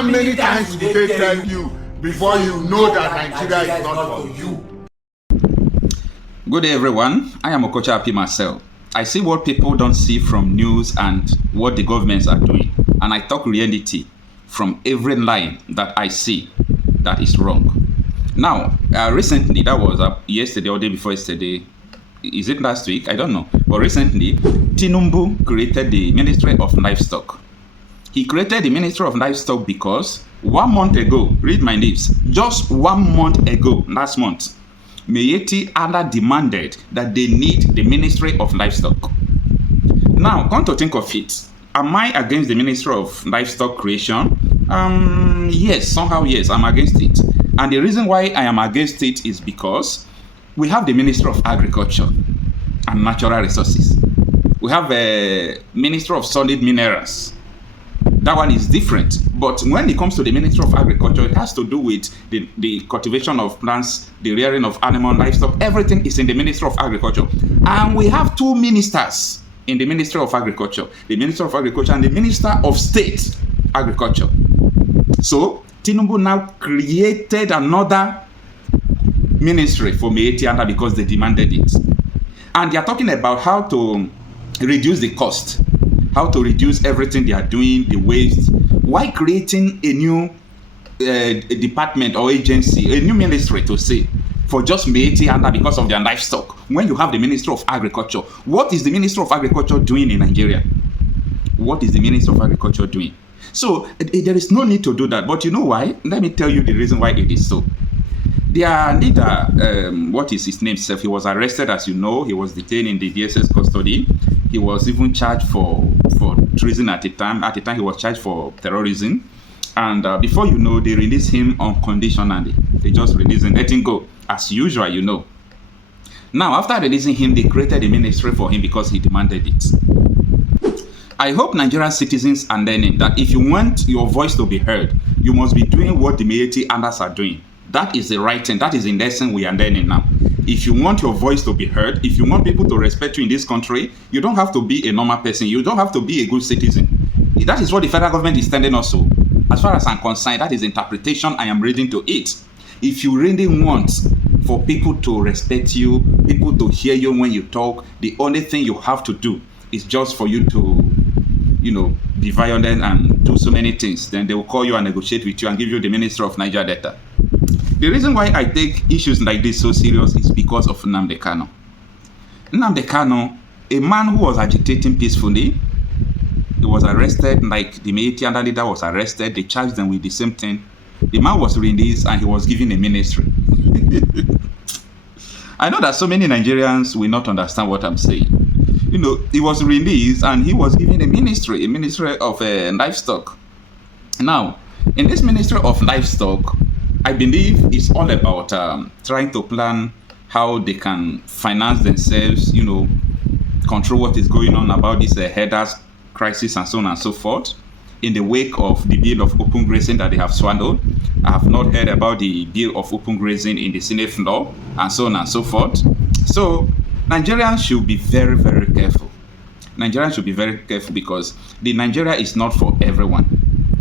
How many times did they tell you before you know that Nigeria is not for you? Good day, everyone. I am Okocha Marcel. I see what people don't see from news and what the governments are doing. And I talk reality from every line that I see that is wrong. Now, recently, that was yesterday or day before yesterday, is it last week? I don't know. But recently, Tinubu created the Ministry of Livestock. He created the Ministry of Livestock because 1 month ago, read my lips, just 1 month ago, last month, Miyetti Allah demanded that they need the Ministry of Livestock. Now, come to think of it, am I against the Ministry of Livestock creation? Yes, somehow yes, I'm against it. And the reason why I am against it is because we have the Ministry of Agriculture and Natural Resources. We have a Ministry of Solid Minerals. That one is different. But when it comes to the Ministry of Agriculture, it has to do with the cultivation of plants, the rearing of animal livestock. Everything is in the Ministry of Agriculture. And we have two ministers in the Ministry of Agriculture. The Minister of Agriculture and the Minister of State Agriculture. So, Tinubu now created another ministry for Miyetti Allah because they demanded it. And they are talking about how to reduce the cost, how to reduce everything they are doing, the waste. Why creating a new department or agency, a new ministry to say, for just Miyetti Allah because of their livestock, when you have the Ministry of Agriculture? What is the Ministry of Agriculture doing in Nigeria? What is the Ministry of Agriculture doing? So there is no need to do that. But you know why? Let me tell you the reason why it is so. Their leader, what is his name? He was arrested, as you know. He was detained in the DSS custody. He was even charged for treason at the time. At the time, he was charged for terrorism. And before you know, they released him unconditionally. They just released him, let him go, as usual, you know. Now, after releasing him, they created a ministry for him because he demanded it. I hope Nigerian citizens are learning that if you want your voice to be heard, you must be doing what the Miyetti Allahs are doing. That is the right thing. That is the lesson we are learning now. If you want your voice to be heard, if you want people to respect you in this country, you don't have to be a normal person. You don't have to be a good citizen. That is what the federal government is telling us. So, as far as I'm concerned, that is the interpretation I am reading to it. If you really want for people to respect you, people to hear you when you talk, the only thing you have to do is just for you to, be violent and do so many things. Then they will call you and negotiate with you and give you the Ministry of Niger Delta. The reason why I take issues like this so serious is because of Nnamdi Kanu. Nnamdi Kanu, a man who was agitating peacefully, he was arrested like the Miyetti Allah leader was arrested. They charged them with the same thing. The man was released and he was given a ministry. I know that so many Nigerians will not understand what I'm saying. He was released and he was given a ministry of livestock. Now, in this Ministry of Livestock, I believe it's all about trying to plan how they can finance themselves, control what is going on about this herders crisis and so on and so forth. In the wake of the bill of open grazing that they have swallowed, I have not heard about the bill of open grazing in the Senate floor and so on and so forth. So Nigerians should be very, very careful. Nigerians should be very careful because the Nigeria is not for everyone.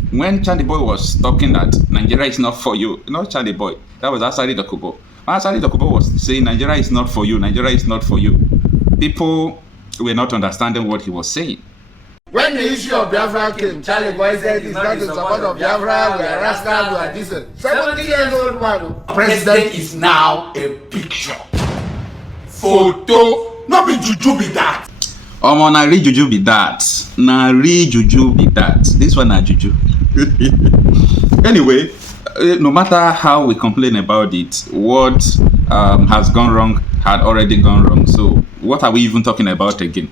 When Charlie Boy was talking that Nigeria is not for you, not Charlie Boy, that was Asari Dokubo. Asari Dokubo was saying Nigeria is not for you, Nigeria is not for you. People were not understanding what he was saying. When the issue of Biafra came, Charlie Boy said it's not in support of Biafra, we are rascal, we are decent. 70 years old man. President is now a picture. Photo, not be juju be that. Na real juju be that. Na real juju be that. This one na juju. Anyway, no matter how we complain about it, what has gone wrong had already gone wrong. So what are we even talking about again?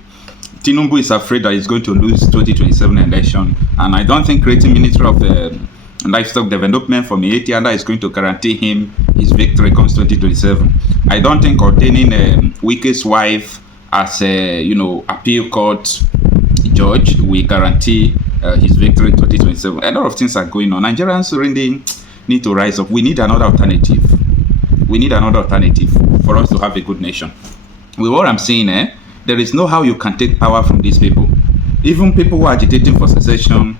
Tinubu is afraid that he's going to lose 2027 election, and I don't think creating Ministry of Livestock Development for Miyetti Allah is going to guarantee him his victory comes 2027. I don't think ordaining Wike's wife as a appeal court judge will guarantee his victory in 2027. A lot of things are going on. Nigerians really need to rise up. We need another alternative. We need another alternative for us to have a good nation. With what I'm saying, there is no how you can take power from these people. Even people who are agitating for secession,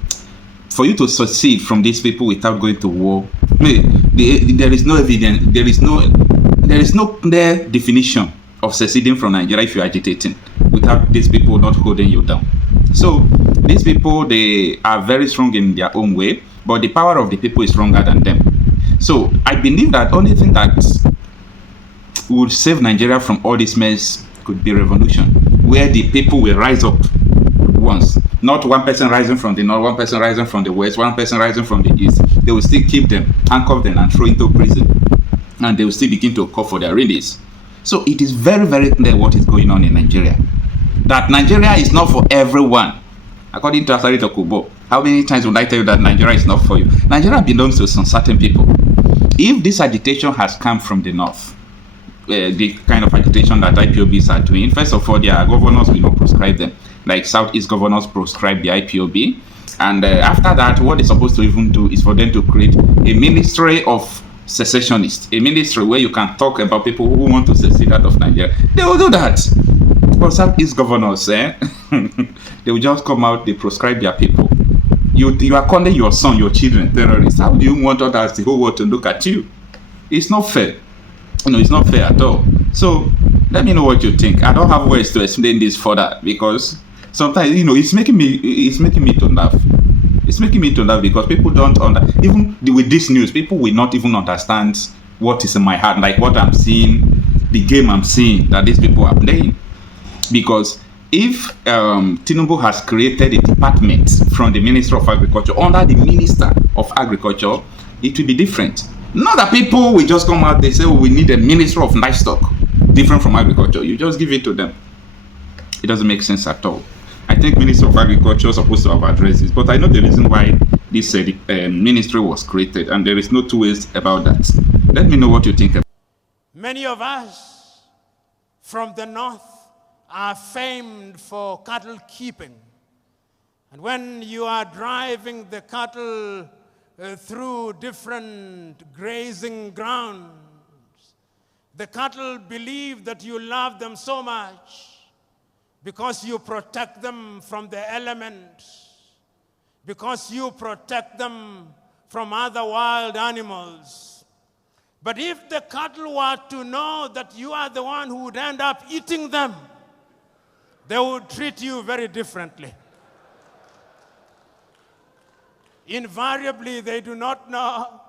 for you to succeed from these people without going to war, there is no evidence, there is no clear definition of seceding from Nigeria if you're agitating without these people not holding you down. So these people, they are very strong in their own way, but the power of the people is stronger than them. So I believe that only thing that would save Nigeria from all this mess could be revolution, where the people will rise up once. Not one person rising from the north, one person rising from the west, one person rising from the east. They will still keep them, handcuff them, and throw into prison. And they will still begin to call for their release. So it is very, very clear what is going on in Nigeria. That Nigeria is not for everyone. According to Asari Tokubo, how many times would I tell you that Nigeria is not for you? Nigeria belongs to some certain people. If this agitation has come from the north, the kind of agitation that IPOBs are doing, first of all, their governors will not prescribe them. Like Southeast governors prescribe the IPOB. And after that, what they're supposed to even do is for them to create a ministry of secessionists, a ministry where you can talk about people who want to secede out of Nigeria. They will do that. But Southeast governors, they will just come out, they prescribe their people. You are calling your son, your children, terrorists. How do you want others, the whole world, to look at you? It's not fair. It's not fair at all. So let me know what you think. I don't have words to explain this further because sometimes, it's making me to laugh. It's making me to laugh because people don't even with this news, people will not even understand what is in my heart, like what I'm seeing, the game I'm seeing that these people are playing. Because if Tinubu has created a department from the Minister of Agriculture under the Minister of Agriculture, it will be different. Not that people will just come out, they say, we need a Minister of Livestock, different from Agriculture. You just give it to them. It doesn't make sense at all. I think Minister of Agriculture is supposed to have addressed this, but I know the reason why this ministry was created, and there is no two ways about that. Let me know what you think. Many of us from the north are famed for cattle keeping. And when you are driving the cattle through different grazing grounds, the cattle believe that you love them so much because you protect them from the elements, because you protect them from other wild animals. But if the cattle were to know that you are the one who would end up eating them, they would treat you very differently. Invariably, they do not know.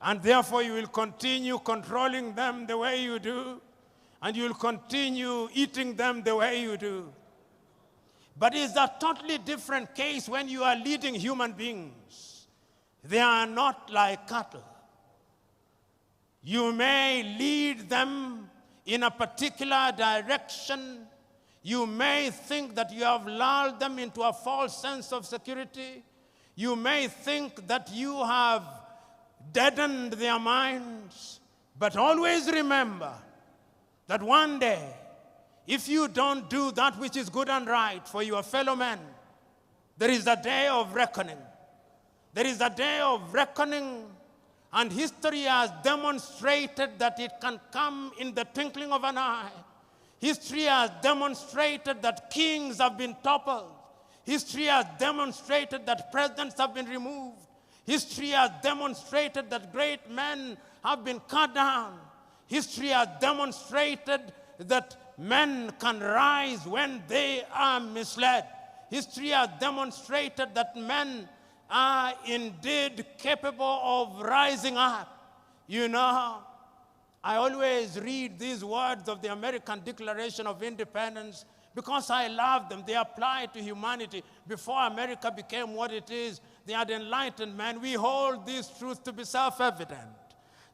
And therefore, you will continue controlling them the way you do, and you will continue eating them the way you do. But it's a totally different case when you are leading human beings. They are not like cattle. You may lead them in a particular direction. You may think that you have lulled them into a false sense of security. You may think that you have deadened their minds. But always remember that one day, if you don't do that which is good and right for your fellow men, there is a day of reckoning. There is a day of reckoning, and history has demonstrated that it can come in the twinkling of an eye. History has demonstrated that kings have been toppled. History has demonstrated that presidents have been removed. History has demonstrated that great men have been cut down. History has demonstrated that men can rise when they are misled. History has demonstrated that men are indeed capable of rising up. I always read these words of the American Declaration of Independence because I love them. They apply to humanity. Before America became what it is, they had enlightened men. We hold these truths to be self-evident,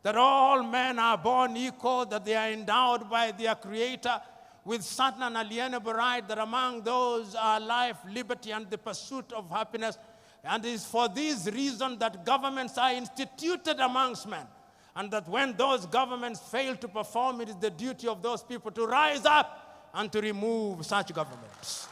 that all men are born equal, that they are endowed by their Creator with certain unalienable rights, that among those are life, liberty, and the pursuit of happiness. And it is for this reason that governments are instituted amongst men. And that when those governments fail to perform, it is the duty of those people to rise up and to remove such governments.